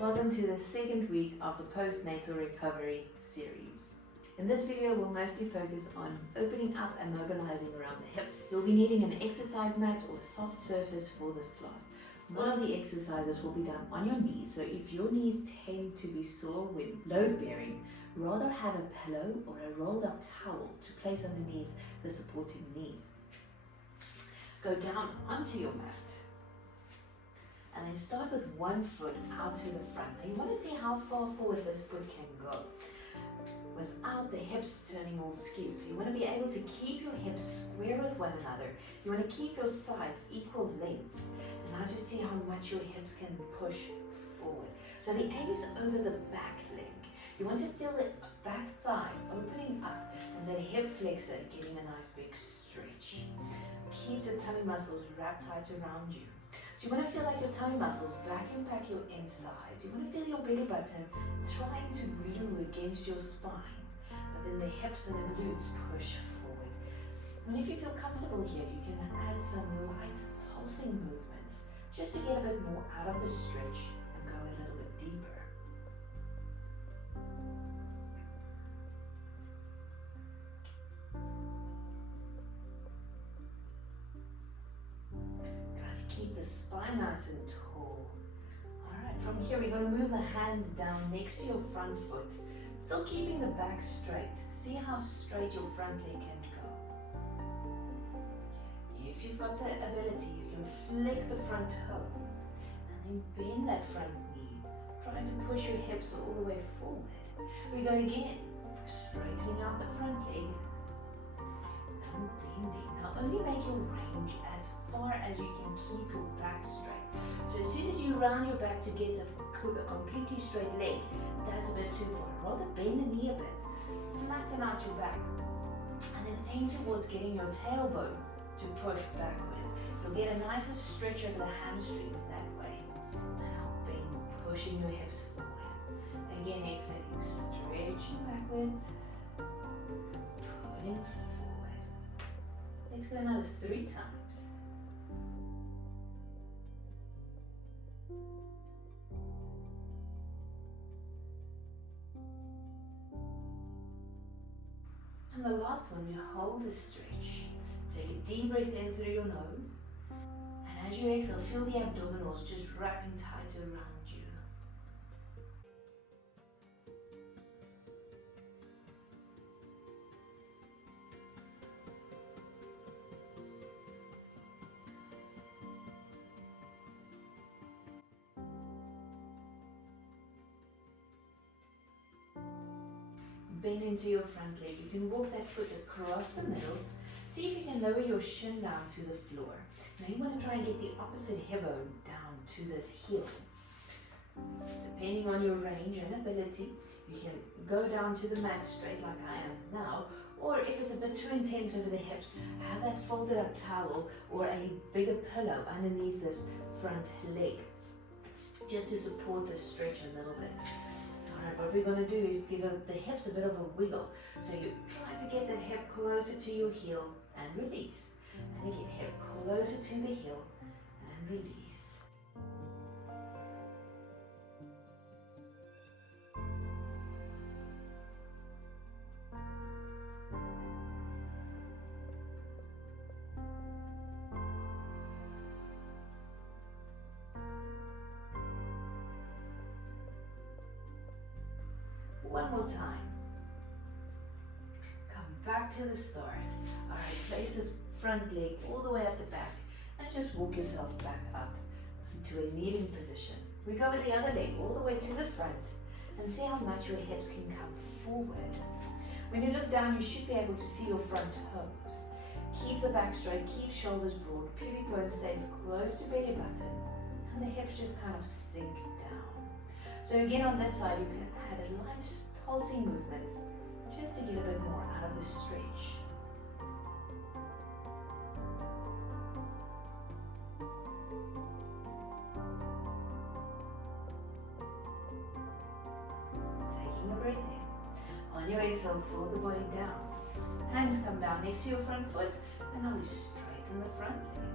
Welcome to the second week of the postnatal recovery series. In this video, we'll mostly focus on opening up and mobilizing around the hips. You'll be needing an exercise mat or soft surface for this class. One of the exercises will be done on your knees, so if your knees tend to be sore when load bearing, rather have a pillow or a rolled up towel to place underneath the supporting knees. Go down onto your mat and then start with one foot out to the front. Now you want to see how far forward this foot can go without the hips turning all skewed. So you want to be able to keep your hips square with one another. You want to keep your sides equal lengths. And now just see how much your hips can push forward. So the aim is over the back leg. You want to feel the back thigh opening up and the hip flexor getting a nice big stretch. Keep the tummy muscles wrapped tight around you. So you want to feel like your tummy muscles vacuum pack your insides. You want to feel your belly button trying to glue against your spine, but then the hips and the glutes push forward. And if you feel comfortable here, you can add some light pulsing movements just to get a bit more out of the stretch and go a little bit deeper. Keep the spine nice and tall. Alright, from here we're going to move the hands down next to your front foot, still keeping the back straight. See how straight your front leg can go. If you've got the ability, you can flex the front toes and then bend that front knee, trying to push your hips all the way forward. We go again, straightening out the front leg and bending. Now only make your range as far as you can keep your back straight. So as soon as you round your back to get a completely straight leg, that's a bit too far. Rather bend the knee a bit, flatten out your back, and then aim towards getting your tailbone to push backwards. You'll get a nicer stretch over the hamstrings that way. And I'll bend, pushing your hips forward. Again, exhaling, stretching backwards, pulling forward. Let's go another 3 times. And the last one, we hold the stretch. Take a deep breath in through your nose. And as you exhale, feel the abdominals just wrapping tighter around you. Bend into your front leg. You can walk that foot across the middle. See if you can lower your shin down to the floor. Now you want to try and get the opposite hip bone down to this heel. Depending on your range and ability, you can go down to the mat straight like I am now, or if it's a bit too intense over the hips, have that folded up towel or a bigger pillow underneath this front leg, just to support the stretch a little bit. Alright, what we're going to do is give the hips a bit of a wiggle. So you try to get that hip closer to your heel and release. And again, hip closer to the heel and release. One more time. Come back to the start. Alright, place this front leg all the way up the back and just walk yourself back up into a kneeling position. We go with the other leg all the way to the front and see how much your hips can come forward. When you look down, you should be able to see your front toes. Keep the back straight, keep shoulders broad, pubic bone stays close to belly button, and the hips just kind of sink down. So again, on this side, you can add a light pulsing movements just to get a bit more out of the stretch. Taking a breath in. On your exhale, fold the body down. Hands come down next to your front foot, and now we straighten the front leg.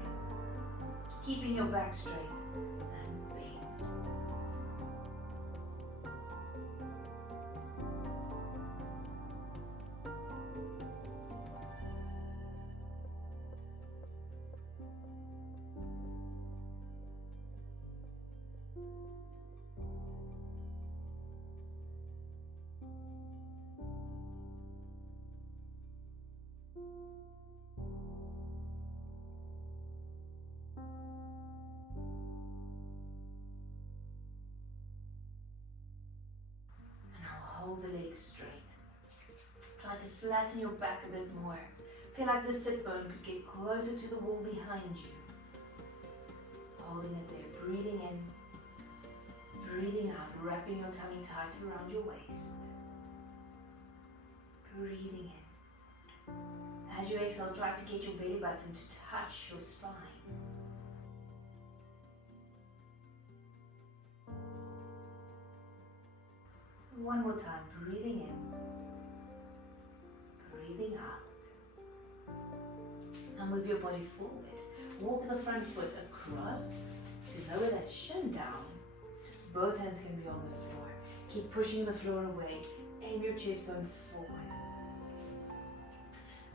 Keeping your back straight and bend. to flatten your back a bit more. Feel like the sit bone could get closer to the wall behind you. Holding it there, breathing in, breathing out, wrapping your tummy tight around your waist. Breathing in. As you exhale, try to get your belly button to touch your spine. One more time, breathing in, breathing out. Now move your body forward. Walk the front foot across to lower that shin down. Both hands can be on the floor. Keep pushing the floor away. Aim your chest bone forward.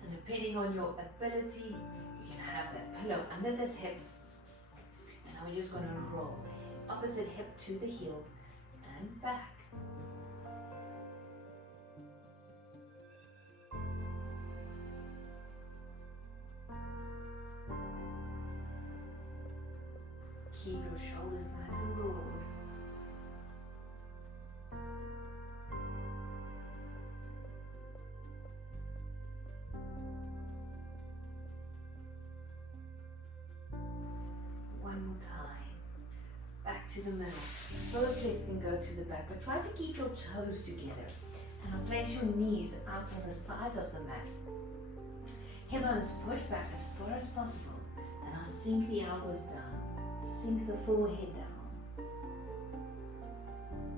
And depending on your ability, you can have that pillow under this hip. And now we're just going to roll opposite hip to the heel and back. Keep your shoulders nice and broad. One more time. Back to the middle. Both legs can go to the back, but try to keep your toes together. And now place your knees out on the sides of the mat. Hip bones push back as far as possible. And now sink the elbows down. Sink the forehead down.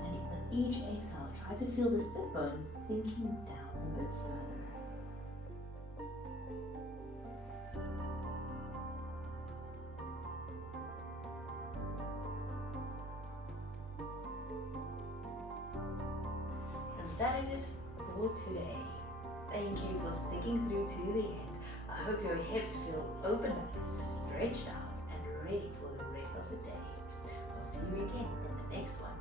And with each exhale, try to feel the sit bones sinking down a bit further. And that is it for today. Thank you for sticking through to the end. I hope your hips feel open up, stretched out, and ready for the rest of the day. I'll see you again in the next one.